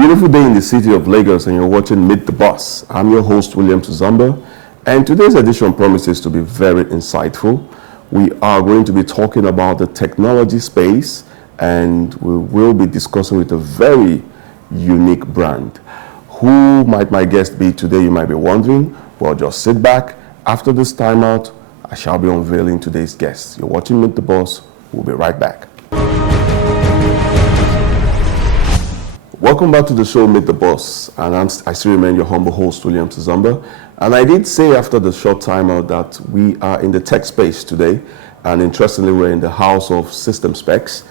beautiful day in the city of Lagos, and you're watching Meet the Boss. I'm your host, William Tuzamba, and today's edition promises to be very insightful. We are going to be talking about the technology space, and we will be discussing with a very unique brand. Who might my guest be today, you might be wondering? Well, just sit back. After this timeout, I shall be unveiling today's guest. You're watching Meet the Boss. We'll be right back. Welcome back to the show, Meet the Boss. And I still remain your humble host, William Tuzamba. And I did say after the short timeout that we are in the tech space today. And interestingly, we're in the house of SystemSpecs.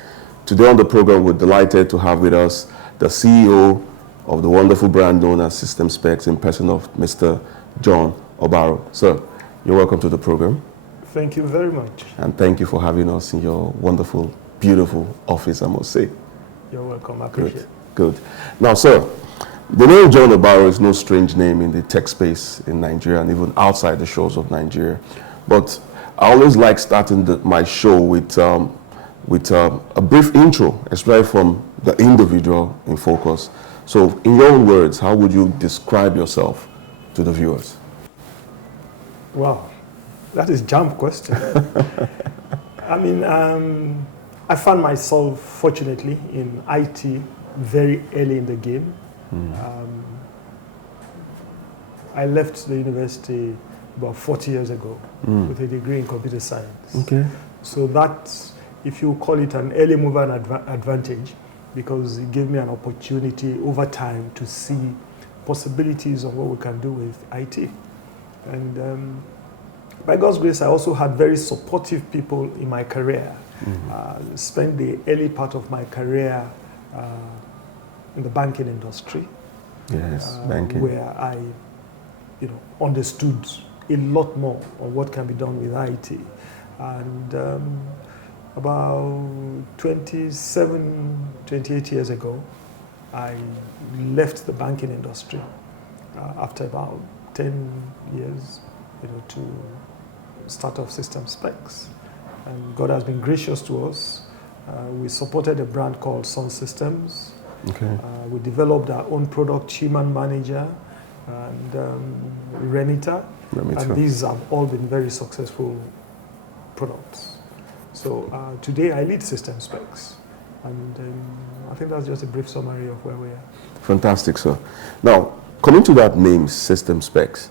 Today on the program, we're delighted to have with us the CEO of the wonderful brand known as SystemSpecs in person of Mr. John Obaro. Sir, you're welcome to the program. Thank you very much. And thank you for having us in your wonderful, beautiful office, I must say. You're welcome. I appreciate it. Good. Now, sir, the name John Obaro is no strange name in the tech space in Nigeria and even outside the shores of Nigeria. But I always like starting my show with a brief intro, especially from the individual in focus. So, in your own words, how would you describe yourself to the viewers? Wow, that is a jump question. I mean, I found myself, fortunately, in IT very early in the game. I left the university about 40 years ago with a degree in computer science. Okay. So that, if you call it an early mover advantage, because it gave me an opportunity over time to see possibilities of what we can do with IT. And by God's grace, I also had very supportive people in my career. Spent the early part of my career in the banking industry. Yes, banking. Where I, understood a lot more of what can be done with IT. And about 28 years ago, I left the banking industry after about 10 years, to start off SystemSpecs. And God has been gracious to us. We supported a brand called Sun Systems. Okay. We developed our own product, Human Manager, and Remita. And these have all been very successful products. So today I lead SystemSpecs. And I think that's just a brief summary of where we are. Fantastic, sir. Now, coming to that name, SystemSpecs,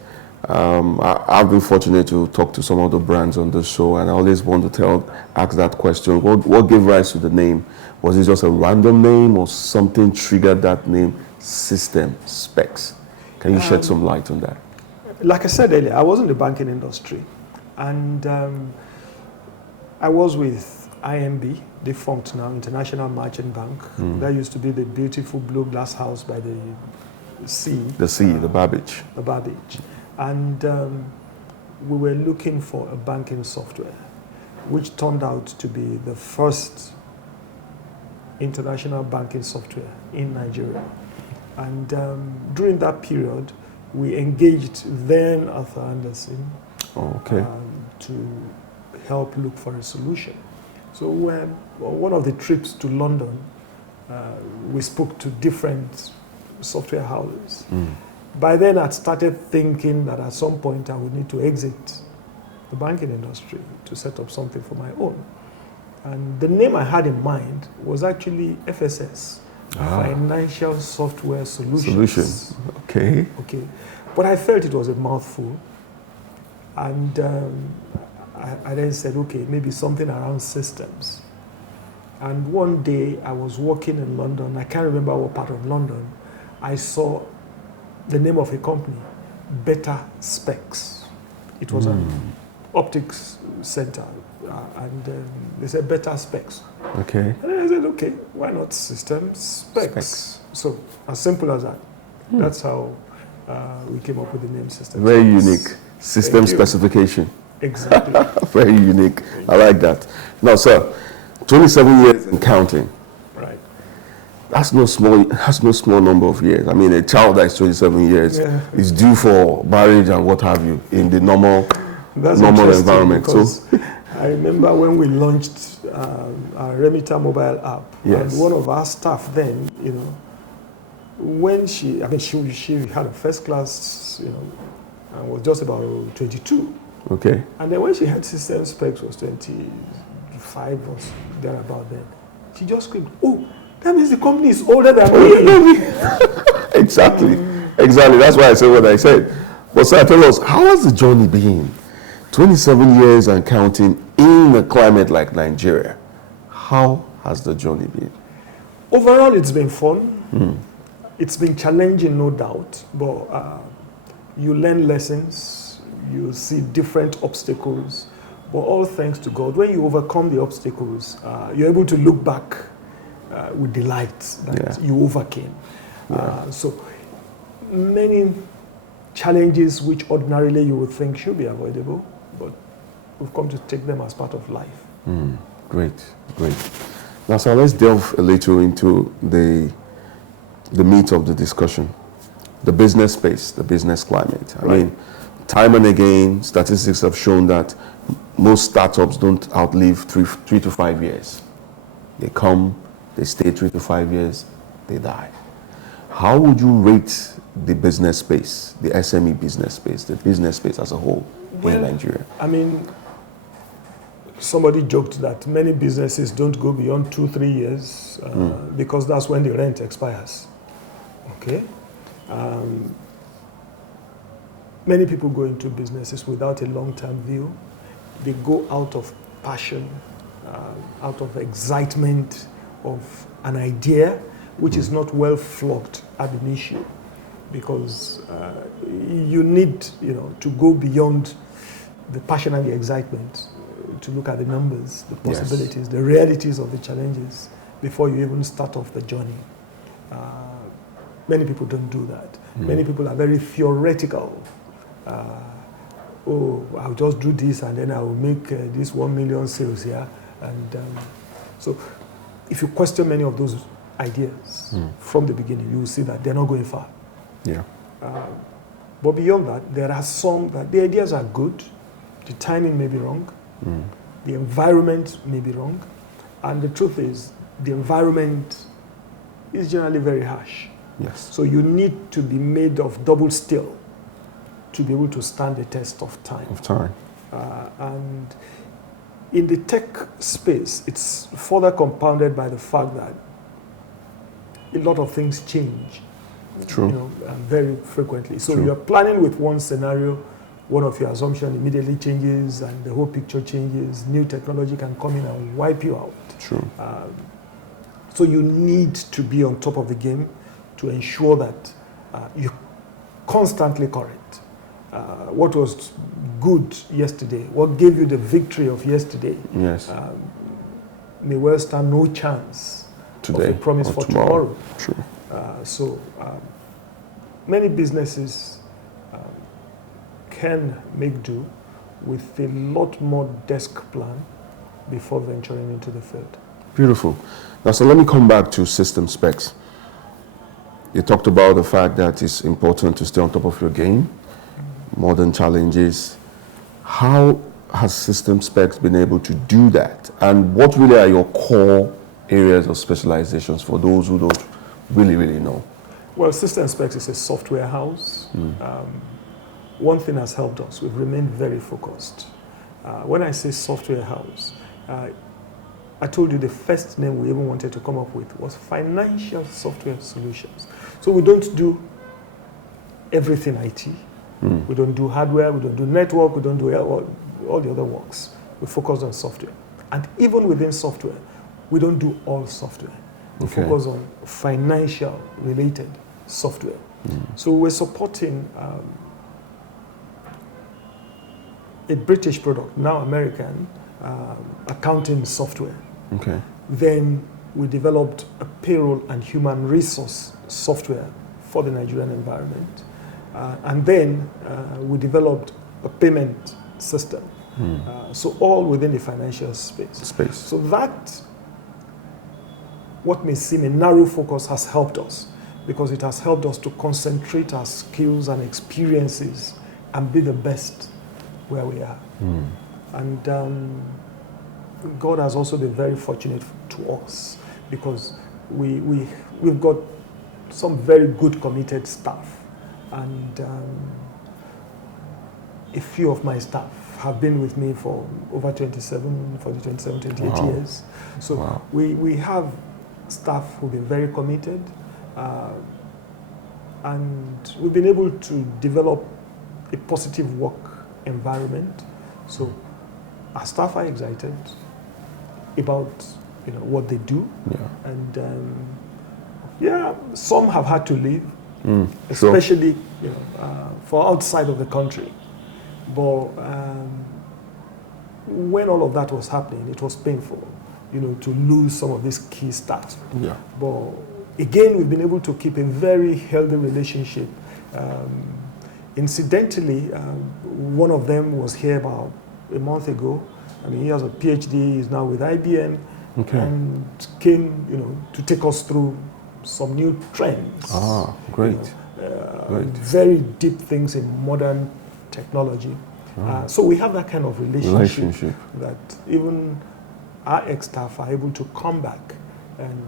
I've been fortunate to talk to some of the brands on the show, and I always want to ask that question. What gave rise to the name? Was it just a random name or something triggered that name, SystemSpecs? Can you shed some light on that? Like I said earlier, I was in the banking industry, and I was with IMB, defunct now, International Merchant Bank. That used to be the beautiful blue glass house by the sea. The Babbage. The Babbage. And we were looking for a banking software, which turned out to be the first international banking software in Nigeria. And during that period, we engaged then Arthur Anderson to help look for a solution. So when one of the trips to London, we spoke to different software houses. By then, I'd started thinking that at some point I would need to exit the banking industry to set up something for my own. And the name I had in mind was actually FSS, Financial Software Solutions. Okay. But I felt it was a mouthful. And I then said, okay, maybe something around systems. And one day I was walking in London, I can't remember what part of London, I saw the name of a company, Better Specs. It was an optics center, and they said Better Specs. Okay. And I said, okay, why not SystemSpecs? So as simple as that. That's how we came up with the name SystemSpecs. Very unique system specification. Exactly. Very unique. I like that. Now, sir, 27 years and counting. Right. That's no small number of years. I mean, a child that is 27 years is due for marriage and what have you in the normal environment. So I remember when we launched our Remita mobile app, and one of our staff then, when she had a first class, and was just about 22. Okay. And then when she had SystemSpecs was 25 or thereabout then, she just screamed, "Oh, that means the company is older than me." Exactly. Exactly. That's why I said what I said. But sir, tell us, how has the journey been? 27 years and counting in a climate like Nigeria. How has the journey been? Overall, it's been fun. It's been challenging, no doubt, but you learn lessons, you see different obstacles, but all thanks to God. When you overcome the obstacles, you're able to look back with delight that you overcame. So many challenges which ordinarily you would think should be avoidable, but we've come to take them as part of life. Great, great. Now, so let's delve a little into the meat of the discussion, the business space, the business climate. I mean, time and again, statistics have shown that most startups don't outlive three to 5 years. They come, they stay 3 to 5 years, they die. How would you rate the business space, the SME business space, the business space as a whole in Nigeria? I mean, somebody joked that many businesses don't go beyond 2-3 years because that's when the rent expires. Okay? Many people go into businesses without a long-term view. They go out of passion, out of excitement of an idea which is not well flogged ab initio, because you need, to go beyond the passion and the excitement to look at the numbers, the possibilities, the realities of the challenges before you even start off the journey. Many people don't do that. Many people are very theoretical. I'll just do this and then I will make this 1 million sales here. And so if you question many of those ideas from the beginning, you will see that they're not going far. Yeah. But beyond that, there are some that the ideas are good, the timing may be wrong, the environment may be wrong, and the truth is, the environment is generally very harsh. Yes. So you need to be made of double steel to be able to stand the test of time. And in the tech space, it's further compounded by the fact that a lot of things change. True. Very frequently. So True. you're planning with one scenario, one of your assumptions immediately changes and the whole picture changes. New technology can come in and wipe you out. True. So you need to be on top of the game to ensure that you're constantly correct. What was good yesterday, what gave you the victory of yesterday, may well stand no chance today of a promise for tomorrow. True. So many businesses can make do with a lot more desk plan before venturing into the field. Beautiful. Now, so let me come back to SystemSpecs. You talked about the fact that it's important to stay on top of your game, modern challenges. How has SystemSpecs been able to do that? And what really are your core areas of specializations for those who don't really know? Well, SystemSpecs is a software house. One thing has helped us. We've remained very focused. When I say software house, I told you the first name we even wanted to come up with was financial software solutions. So we don't do everything IT. We don't do hardware, we don't do network, we don't do all the other works. We focus on software. And even within software, we don't do all software. We focus on financial related software. So we're supporting a British product, now American, accounting software. Then we developed a payroll and human resource software for the Nigerian environment. And then we developed a payment system. So all within the financial space. So that, what may seem a narrow focus, has helped us, because it has helped us to concentrate our skills and experiences and be the best where we are. And God has also been very fortunate to us, because we've got some very good committed staff, and a few of my staff have been with me for over 28 years. So Wow. we have staff who've been very committed, and we've been able to develop a positive work environment. So our staff are excited about what they do, and some have had to leave, especially for outside of the country. But when all of that was happening, it was painful, to lose some of these key staff. Yeah. But again, we've been able to keep a very healthy relationship. Incidentally, one of them was here about a month ago. I mean, he has a PhD, he's now with IBM, and came, to take us through some new trends. Ah, great. Great. Very deep things in modern technology. So we have that kind of relationship that even our ex-staff are able to come back and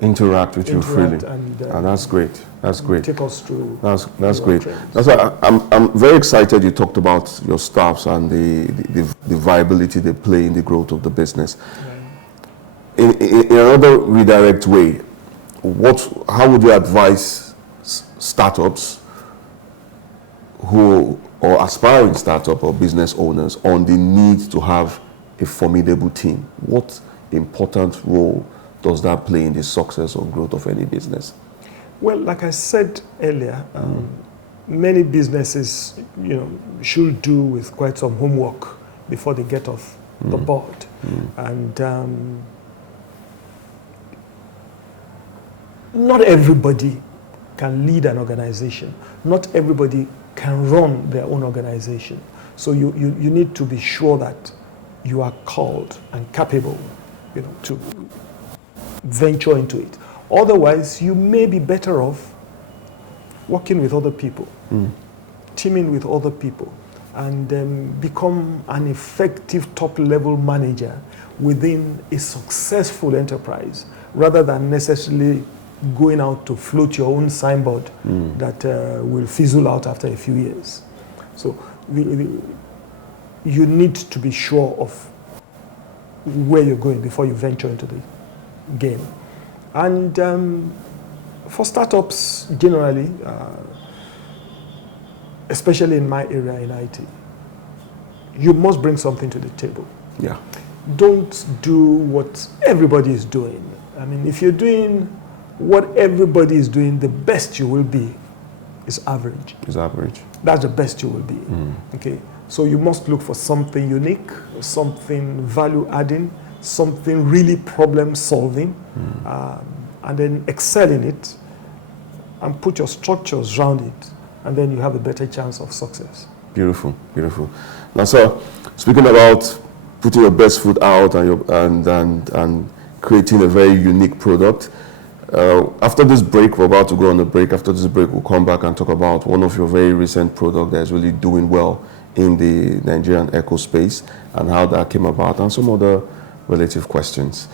interact with you freely, and that's great. That's great. Take us through. That's great. That's why I'm very excited. You talked about your staffs and the viability they play in the growth of the business. In another redirect way, how would you advise startups or aspiring startup or business owners on the need to have a formidable team? What important role does that play in the success or growth of any business? Well, like I said earlier, many businesses, should do with quite some homework before they get off the board. And not everybody can lead an organization. Not everybody can run their own organization. So you need to be sure that you are called and capable, to venture into it. Otherwise, you may be better off working with other people, teaming with other people, and become an effective top-level manager within a successful enterprise, rather than necessarily going out to float your own signboard that will fizzle out after a few years. So you need to be sure of where you're going before you venture into the game. And for startups generally, especially in my area in IT, you must bring something to the table. Yeah. Don't do what everybody is doing. I mean, if you're doing what everybody is doing, the best you will be is average. Is average. That's the best you will be. Okay. So you must look for something unique, something value-adding, something really problem-solving, and then excel in it, and put your structures around it, and then you have a better chance of success. Beautiful, beautiful. Now, sir, speaking about putting your best foot out and creating a very unique product. After this break, we're about to go on a break. After this break, we'll come back and talk about one of your very recent products that is really doing well in the Nigerian eco space and how that came about, and some other relative questions.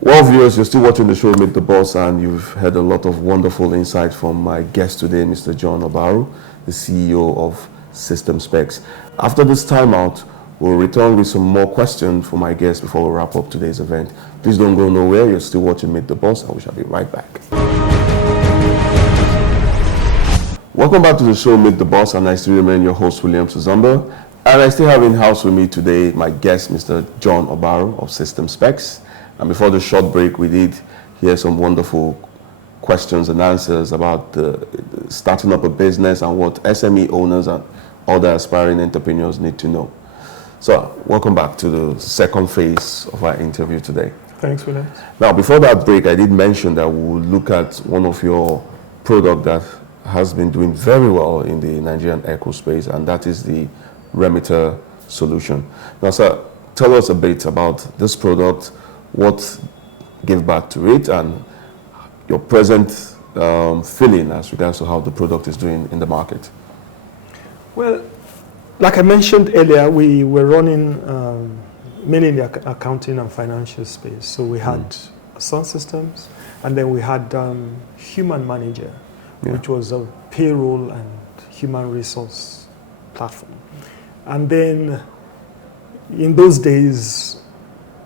Well, viewers, you're still watching the show Meet the Boss, and you've had a lot of wonderful insight from my guest today, Mr. John Obaro, the CEO of SystemSpecs. After this timeout, we'll return with some more questions for my guest before we wrap up today's event. Please don't go nowhere. You're still watching Meet the Boss, and we shall be right back. Welcome back to the show Meet the Boss, and I still remain your host, William Suzamba. And I still have in-house with me today my guest, Mr. John Obaro of SystemSpecs. And before the short break, we did hear some wonderful questions and answers about starting up a business and what SME owners and other aspiring entrepreneurs need to know. So, welcome back to the second phase of our interview today. Thanks, William. Now, before that break, I did mention that we'll look at one of your products that has been doing very well in the Nigerian eco space, and that is the remitter solution. Now, sir, tell us a bit about this product, what gave back to it, and your present feeling as regards to how the product is doing in the market. Well, like I mentioned earlier, we were running mainly in the accounting and financial space. So we had Sun Systems, And then we had Human Manager, which was a payroll and human resource platform. And then in those days,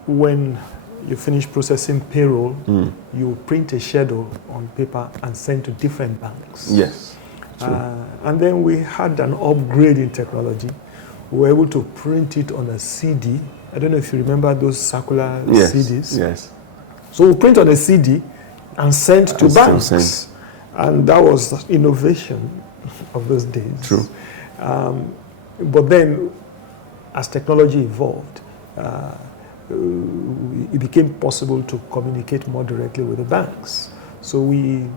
when you finish processing payroll, you print a schedule on paper and send to different banks. Yes. And then we had an upgrade in technology. We were able to print it on a CD. I don't know if you remember those circular CDs. Yes. So we print on a CD and send to banks. And that was innovation of those days. True. But then, as technology evolved, it became possible to communicate more directly with the banks. So we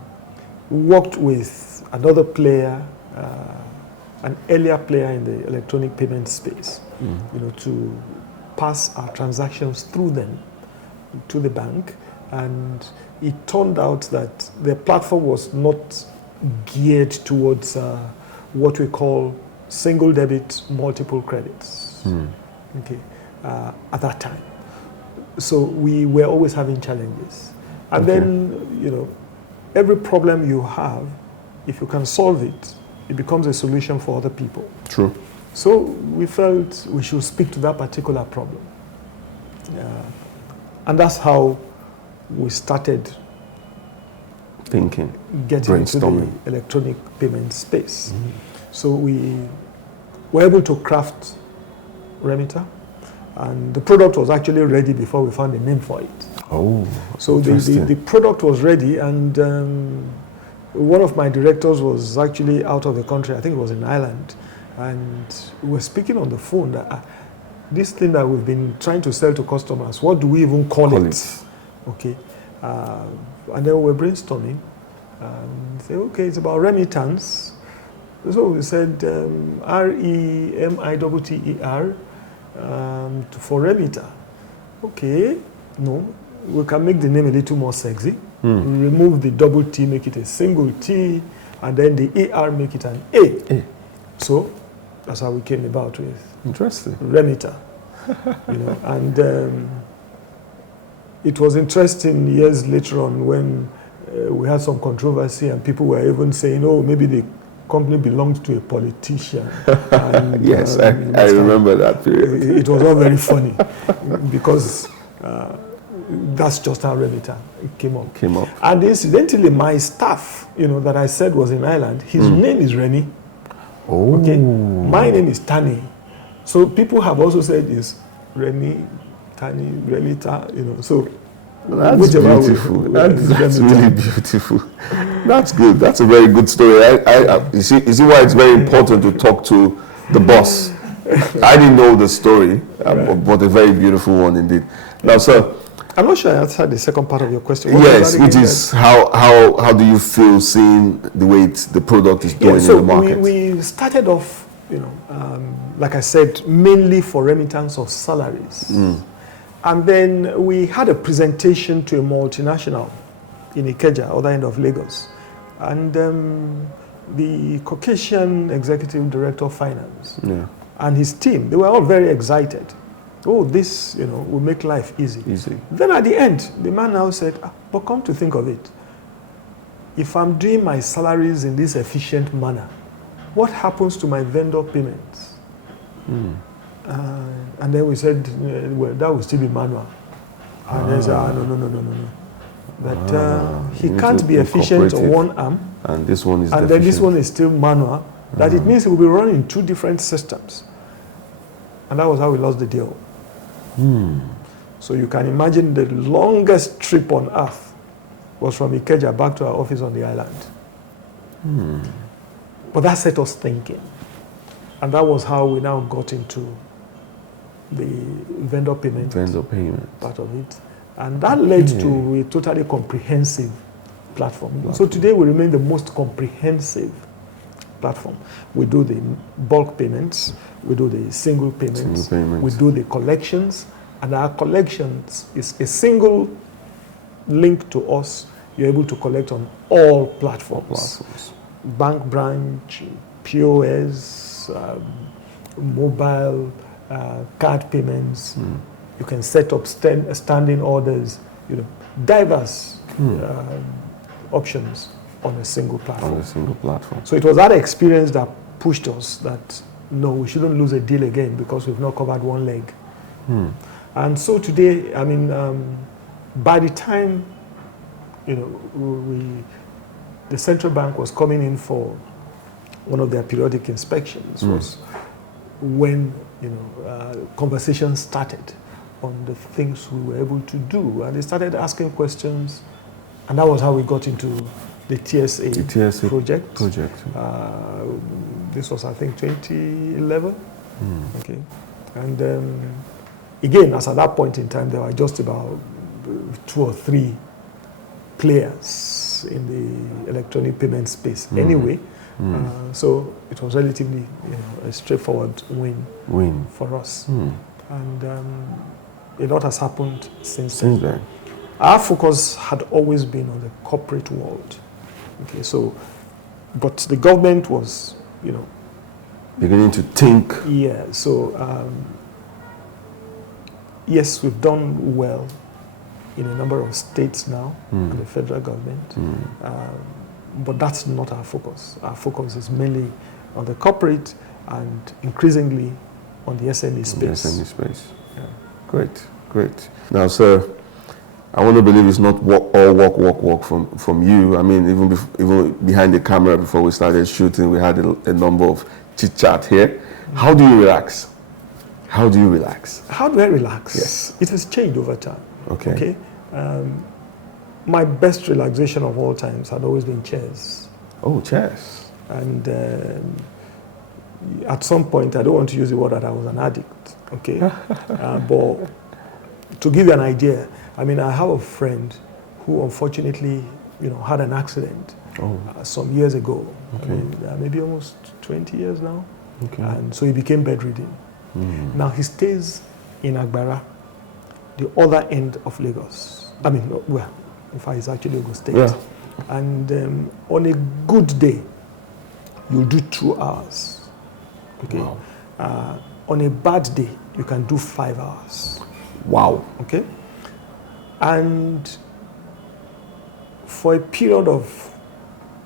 worked with another player, an earlier player in the electronic payment space, to pass our transactions through them to the bank. And it turned out that the platform was not geared towards what we call single debit, multiple credits. Okay, at that time. So we were always having challenges. And then, every problem you have, if you can solve it, it becomes a solution for other people. True. So we felt we should speak to that particular problem. And that's how we started thinking, getting into the electronic payment space. So we were able to craft Remitter, and the product was actually ready before we found a name for it. Oh, so the product was ready, and one of my directors was actually out of the country. I think it was in Ireland, and we were speaking on the phone that this thing that we've been trying to sell to customers, what do we even call it? Okay, and then we were brainstorming and say, okay, it's about remittance. So we said REMITTER for remitter. Okay, no, we can make the name a little more sexy. We remove the double T, make it a single T, and then the ER, make it an A. So that's how we came about with Remitter. And it was interesting years later on when we had some controversy and people were even saying, oh, maybe the company belonged to a politician. And, yes, I remember that period. It was all very funny because that's just how Remitter came up. And incidentally, my staff, that I said was in Ireland, his name is Remy. Oh. Okay, my name is Tani. So people have also said is Remy, Tani, Remita, so that's beautiful. That's really beautiful. That's good. That's a very good story. You see why it's very important to talk to the boss. I didn't know the story, but a very beautiful one indeed. Now, sir, I'm not sure I answered the second part of your question. Yes, which is how do you feel seeing the way the product is doing in the market? We started off, like I said, mainly for remittance of salaries. And then we had a presentation to a multinational in Ikeja, other end of Lagos. And the Caucasian executive director of finance and his team, they were all very excited. Oh, this, will make life easy. Then at the end, the man now said, but come to think of it, if I'm doing my salaries in this efficient manner, what happens to my vendor payments? And then we said, well, that will still be manual. And they said, no. That he can't be efficient on one arm. And this one is and then this one is still manual. That it means it will be running 2 different systems. And that was how we lost the deal. So you can imagine the longest trip on earth was from Ikeja back to our office on the island. But that set us thinking. And that was how we now got into the vendor payment part of it. And that led to a totally comprehensive platform. So today we remain the most comprehensive platform. We do the bulk payments, we do the single payments, we do the collections, and our collections is a single link to us. You're able to collect on all platforms. Bank branch, POS, mobile, card payments. You can set up standing orders, diverse options on a single platform. On a single platform. So it was that experience that pushed us that, no, we shouldn't lose a deal again because we've not covered one leg. And so today, I mean, by the time, you know, the central bank was coming in for one of their periodic inspections was when, you know, conversations started on the things we were able to do. And they started asking questions, and that was how we got into the TSA project. This was, I think, 2011. Okay. And again, as at that point in time, there were just about 2 or 3 players in the electronic payment space anyway. So it was relatively, you know, a straightforward win for us. And a lot has happened since then. Our focus had always been on the corporate world. Okay, so, but the government was, you know, beginning to think. Yeah, so yes, we've done well in a number of states now, and the federal government, but that's not our focus. Our focus is mainly on the corporate and increasingly on the SME space. The SME space. Yeah. Great. Now, sir, I want to believe it's not all work from you. I mean, even behind the camera before we started shooting, we had a number of chit-chat here. How do you relax? How do you relax? How do I relax? Yes. It has changed over time. Okay. My best relaxation of all times had always been chess. Oh, chess. And at some point, I don't want to use the word that I was an addict, okay? But to give you an idea, I mean, I have a friend who unfortunately, you know, had an accident some years ago. Okay. I mean, maybe almost 20 years now. Okay. And so he became bedridden. Now he stays in Obaro, the other end of Lagos. I mean, well, in fact, it's actually Lagos State. Yeah. And on a good day, you'll do 2 hours. Okay. Wow. On a bad day, you can do 5 hours. Wow. Okay. And for a period of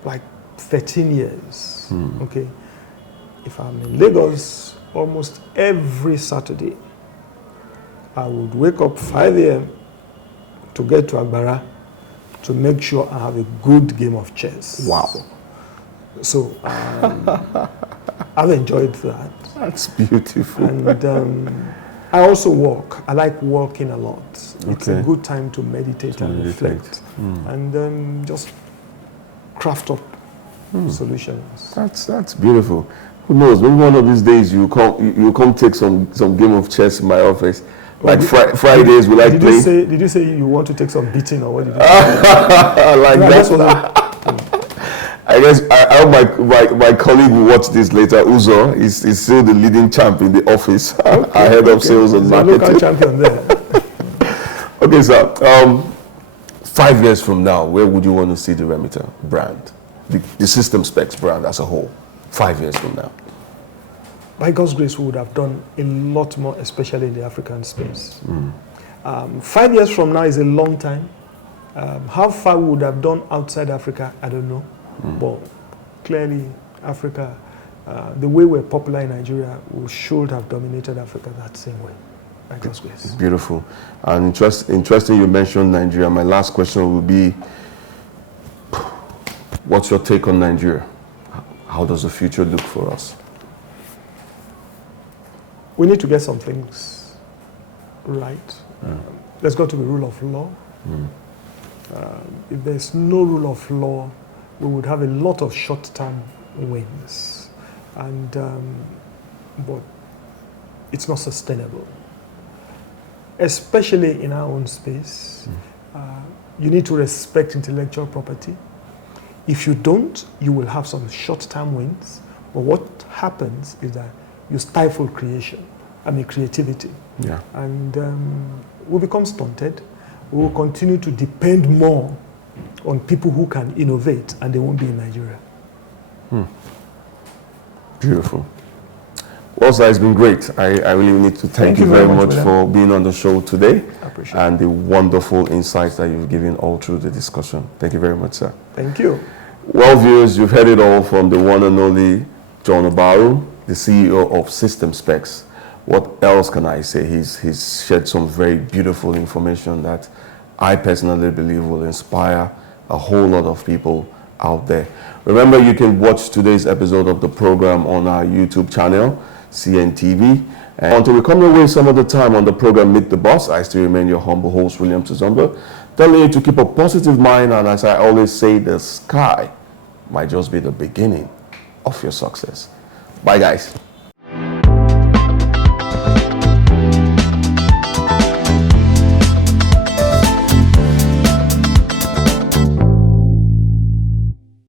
like 13 years, okay, if I'm in Lagos, almost every Saturday, I would wake up 5 a.m. to get to Obaro to make sure I have a good game of chess. Wow. So I've enjoyed that. That's beautiful. And I also walk. I like walking a lot. It's a good time to meditate and reflect. And just craft up solutions. That's beautiful. Who knows? Maybe one of these days you come take some game of chess in my office. Like Fridays, we like playing. Did you say you want to take some beating, or what did you say? I guess I hope my colleague will watch this later. Uzo is still the leading champ in the office. Our head of sales and marketing. Local champion there. Okay, sir. 5 years from now, where would you want to see the Remitter brand, the SystemSpecs brand as a whole? 5 years from now. By God's grace, we would have done a lot more, especially in the African space. 5 years from now is a long time. How far we would have done outside Africa, I don't know. But clearly, Africa, the way we're popular in Nigeria, we should have dominated Africa that same way. By God's grace. Beautiful. And interesting you mentioned Nigeria. My last question will be, what's your take on Nigeria? How does the future look for us? We need to get some things right. There's got to be rule of law. If there's no rule of law, we would have a lot of short-term wins. And but it's not sustainable. Especially in our own space. You need to respect intellectual property. If you don't, you will have some short-term wins. But what happens is that you stifle creativity. Yeah. And we become stunted. We will continue to depend more on people who can innovate, and they won't be in Nigeria. Beautiful. Well, sir, it's been great. I really need to thank you very much for being on the show today. I appreciate and the wonderful insights that you've given all through the discussion. Thank you very much, sir. Thank you. Well, viewers, you've heard it all from the one and only John Obaro, the CEO of SystemSpecs. What else can I say? He's shared some very beautiful information that I personally believe will inspire a whole lot of people out there. Remember, you can watch today's episode of the program on our YouTube channel, CNTV. And until we come your way some other time on the program Meet the Boss, I still remain your humble host, William Tuzumba, telling you to keep a positive mind, and as I always say, the sky might just be the beginning of your success. Bye, guys.